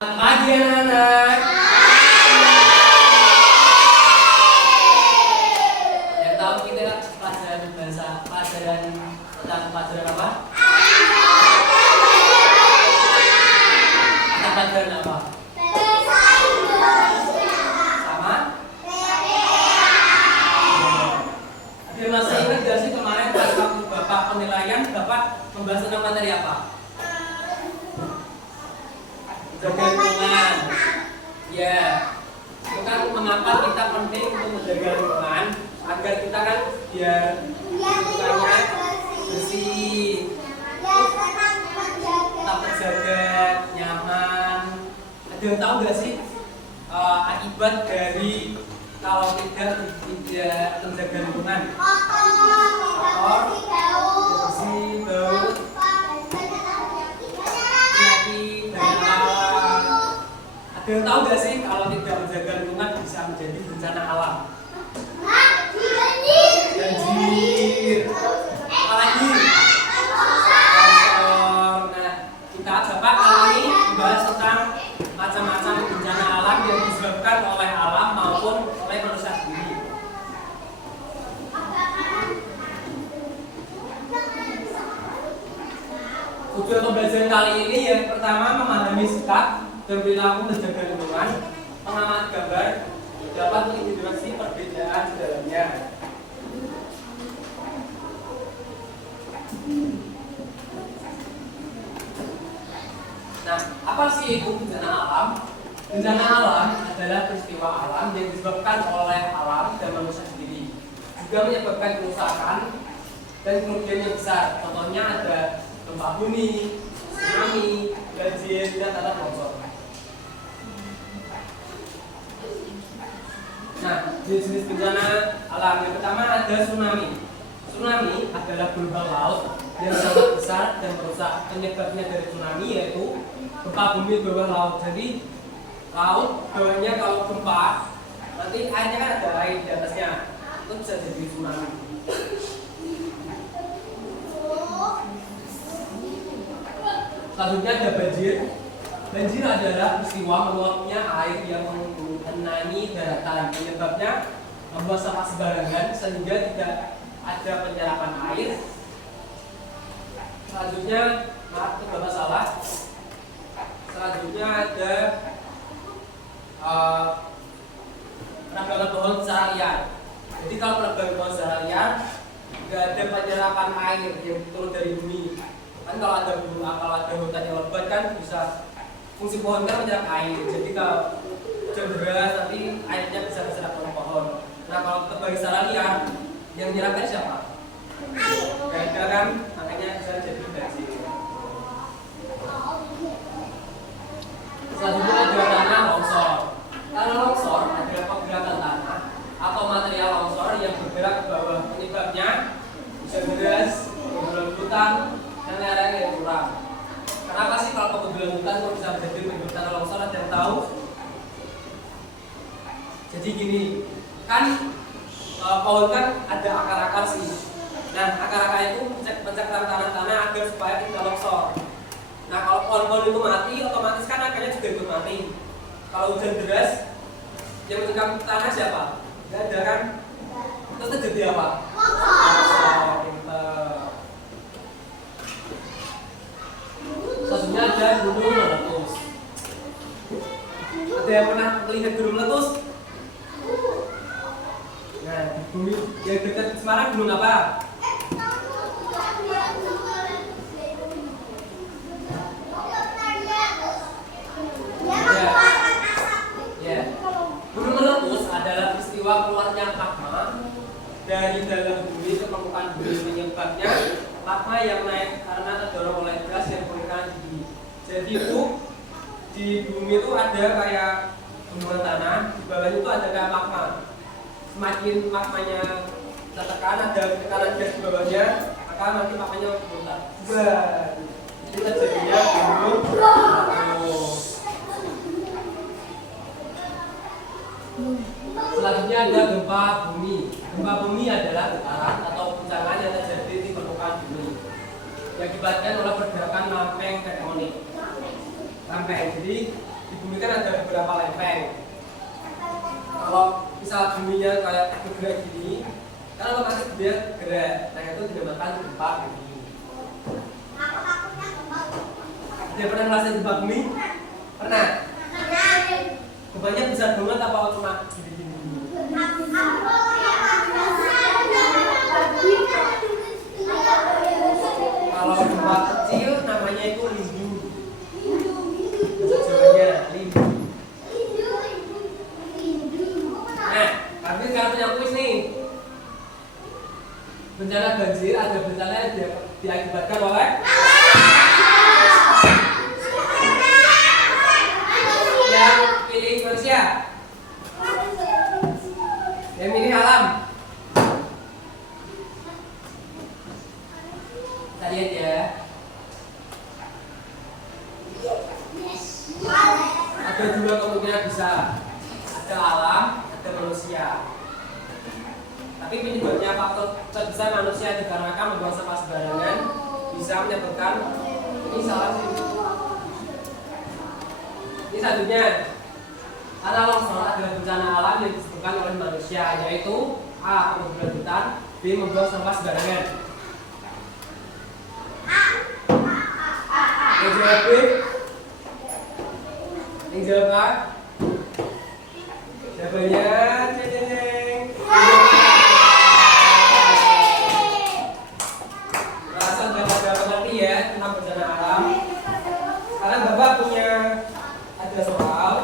Selamat pagi anak-anak. Yang tahu kita pelajaran bahasa pelajaran tentang pelajaran apa? Tentang pelajaran apa? Sama? Ada masih ingat gak sih kemarin pas waktu Bapak penilaian Bapak membahas tentang materi apa? Jaga lingkungan. Ya, itu kan mengapa kita penting untuk menjaga lingkungan agar kita kan biar lingkungannya bersih, tetap terjaga, nyaman. Ada yang tahu nggak sih akibat dari kalau tidak menjaga lingkungan? Kotor, bersih, bau, penyakit, dan ada yang tahu gak sih kalau tidak menjaga lingkungan bisa menjadi bencana alam? Banjir. Apalagi? Longsor. Nah, kita Bapak kali ini membahas tentang macam-macam bencana alam yang disebabkan oleh alam maupun oleh manusia sendiri. Tujuan pembelajaran kali ini yang pertama memahami sikap dan perilaku menjaga lingkungan, pengamatan gambar dapat mengidentifikasi perbedaan di dalamnya. Nah, apa sih itu bencana alam? Bencana alam adalah peristiwa alam yang disebabkan oleh alam dan manusia sendiri, juga menyebabkan kerusakan dan kerugian yang besar. Contohnya ada gempa bumi, tsunami, banjir, dan tanah longsor. Nah, jenis-jenis bencana alam yang pertama ada tsunami. Tsunami adalah gelombang laut yang sangat besar dan merusak. Penyebabnya dari tsunami yaitu gempa bumi bawah laut. Jadi laut bawahnya kalau gempa nanti airnya kan ada air di atasnya, itu bisa jadi tsunami. Selanjutnya ada banjir. Banjir adalah peristiwa meluapnya air yang mengenangi daratan. Penyebabnya membuat sampah sembarangan sehingga tidak ada penyerapan air. Selanjutnya, maaf itu Bapak salah. Selanjutnya ada penebangan pohon secara liar. Jadi kalau penebangan pohon secara liar, tidak ada penyerapan air yang turun dari bumi. Kan kalau ada hutan yang lebat kan bisa fungsi pohon kan menyerap air. Jadi kalau hujan deras nanti airnya bisa terserap oleh pohon. Nah kalau terbang secara liar yang menyerapkan siapa? Ganda kan, makanya bisa jadi banjir. Selanjutnya ada tanah longsor. Tanah longsor adalah pergerakan tanah atau material longsor yang bergerak ke bawah. Penyebabnya hujan deras, penggundulan hutan, dan lain-lain yang kurang. Kenapa sih kalau penggundulan hutan kok bisa menjadi penyebab tanah longsor? Ada yang tahu? Jadi gini, kan pohon kan ada akar-akar sih. Nah akar-akar itu mencakar tanah-tanah agar supaya tidak longsor. Nah kalau pohon-pohon itu mati, otomatis kan akarnya juga ikut mati. Kalau hujan deras, yang mencakar tanah siapa? Tidak ada kan? Terus terjadi apa? Longsor. Selanjutnya ada gunung meletus. Ada yang pernah melihat gunung meletus? Nah, di bumi yang dekat Semarang gunung apa? Ya. Gunung meletus adalah peristiwa keluarnya magma dari dalam bumi ke permukaan bumi. Penyebabnya magma yang naik karena terdorong oleh gas yang bergerak tinggi. Jadi itu di bumi itu ada kayak gunungan tanah, di bawahnya itu ada kayak magma. Semakin magmanya tertekan, ada tekanan gas di bawahnya, maka nanti magmanya memutar. Jadi terjadinya gunung meletus. Selanjutnya ada gempa bumi. Gempa bumi adalah getaran atau guncangan yang terjadi di permukaan bumi. diakibatkan oleh pergerakan lempeng tektonik. Lempeng. Jadi Di bumi kan ada beberapa lempeng. Kalau misal buminya kayak bergerak gini, kan otomatis dia gerak. Nah itu dinamakan gempa bumi. Dia pernah ngerasain gempa bumi? Pernah? Gempanya besar banget apa cuma gini-gini? Kalau gempa kecil namanya itu lindu. Jawabnya lindu. Nah, tapi sekarang punya kuis nih. Bencana banjir ada bencana yang diakibatkan oleh yang pilih manusia, yang milih alam. Kita lihat ya. Ada dua kemungkinan bisa. Ada alam, ada manusia. Tapi penyebabnya faktor terbesar manusia dikarenakan membuang sampah sembarangan bisa menyebabkan ini salah sih. Ini satunya karena longsor adalah bencana alam yang disebabkan oleh manusia, yaitu A. Penggusuran hutan, B. Membuang sampah sembarangan. Yang jawab B, yang jawab A. Jawabannya ceng. Rasa udah mengerti ya tentang bencana alam. Sekarang Bapak punya ada soal.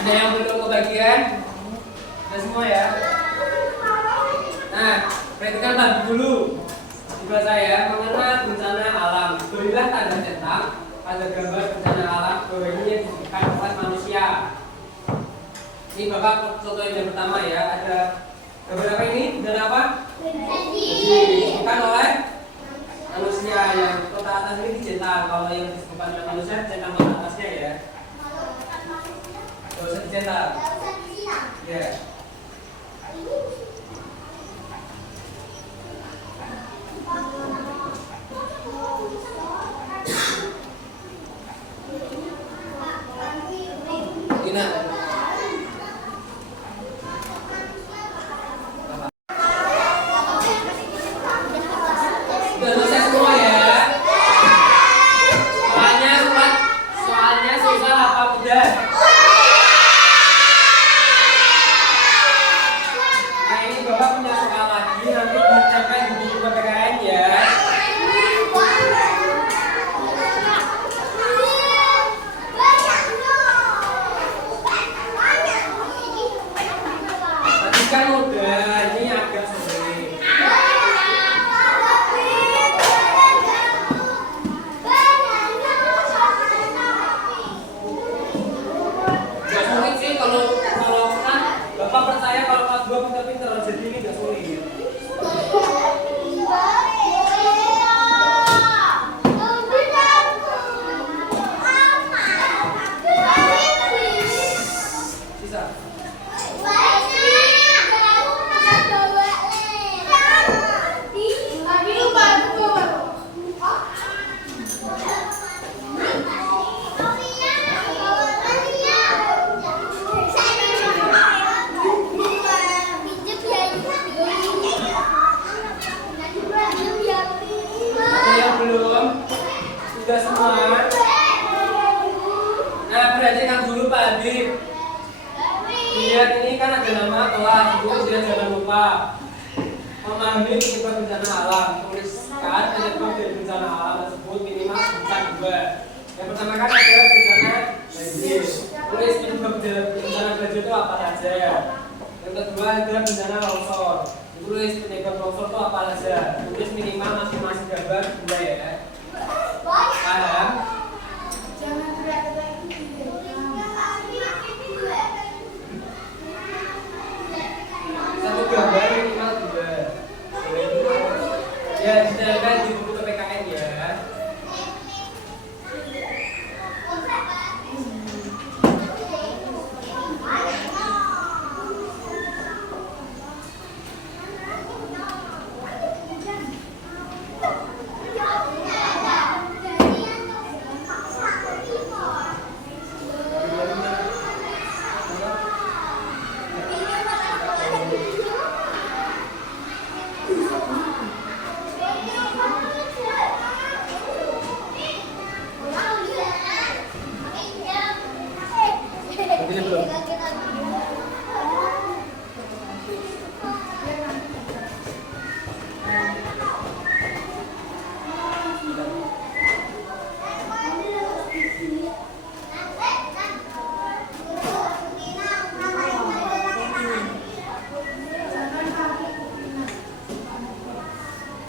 Ada yang belum kebagian? Ada semua ya? Nah, perhatikan tadi dulu. Tiba saya mengenal bencana alam. Berilah tanda cetak pada gambar bencana alam bahwa ini yang disebutkan oleh manusia. Ini Bapak contoh yang pertama ya. Ada gambar apa ini? Bencana apa? Disebutkan oleh manusia. Yang kota atas ini dicetak. Kalau yang disebutkan oleh manusia cetak kota atasnya ya. Gak usah dicetak. Ya. Ina. Sudah selesai semua ya. Soalnya susah apa udah? Nah, sudah semua? Nah, perhatikan dulu Pak Adib. Lihat ini kan ada nama kelas, itu sudah jangan lupa memahami penyebab bencana alam. Tuliskan penyebab dari bencana alam tersebut minimal sebutkan 2. Yang pertama kan adalah bencana banjir. Tulis penyebab bencana banjir itu apa saja. Yang kedua adalah bencana longsor. Tulis penyebab longsor itu apa saja. Tulis minimal masing-masing gambar 2 ya. Paham? Jangan berat-berat. Satu gambar minimal 2. Ya, detailkan di buku PPKN ya. Ini belum.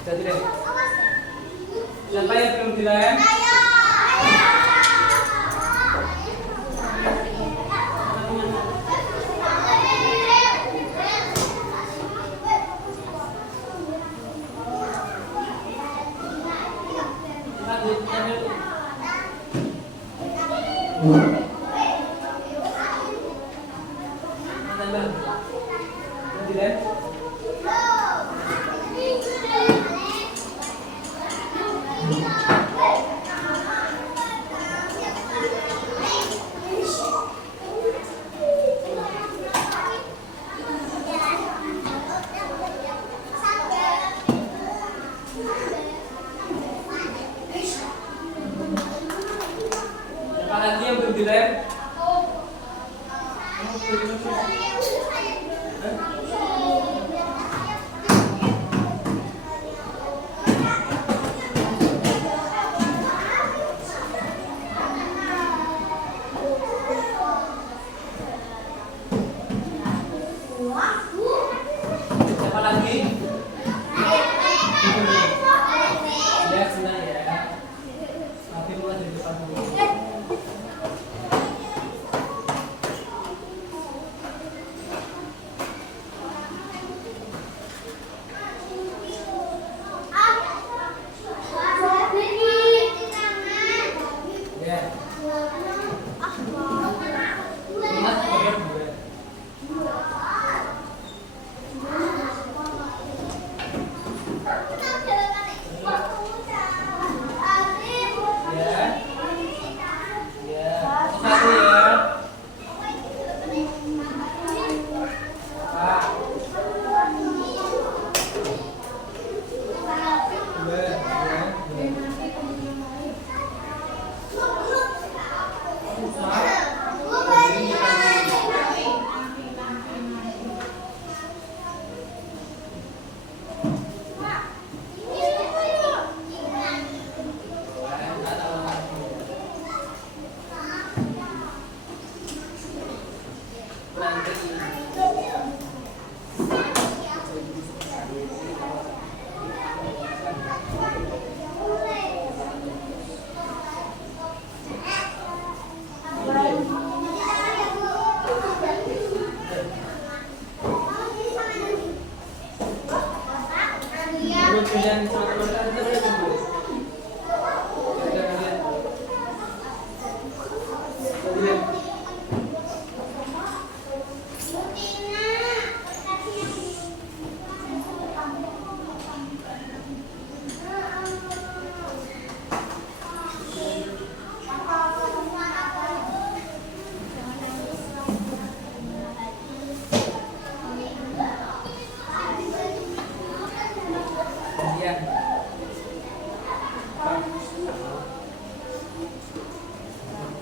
Jadi deh. Siapa yang belum dilem? Lagi yang belum dilem? Siapa lagi? Ya, senang ya. Tapi mulai dari depan dulu.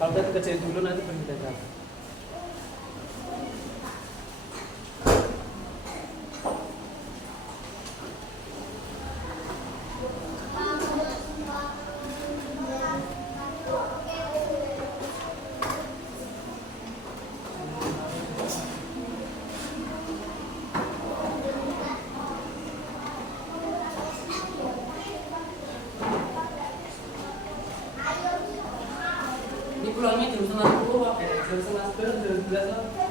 udah kerjain dulu nanti berhenti. Ini pulangnya jam 9:30, jam 11 jam 12.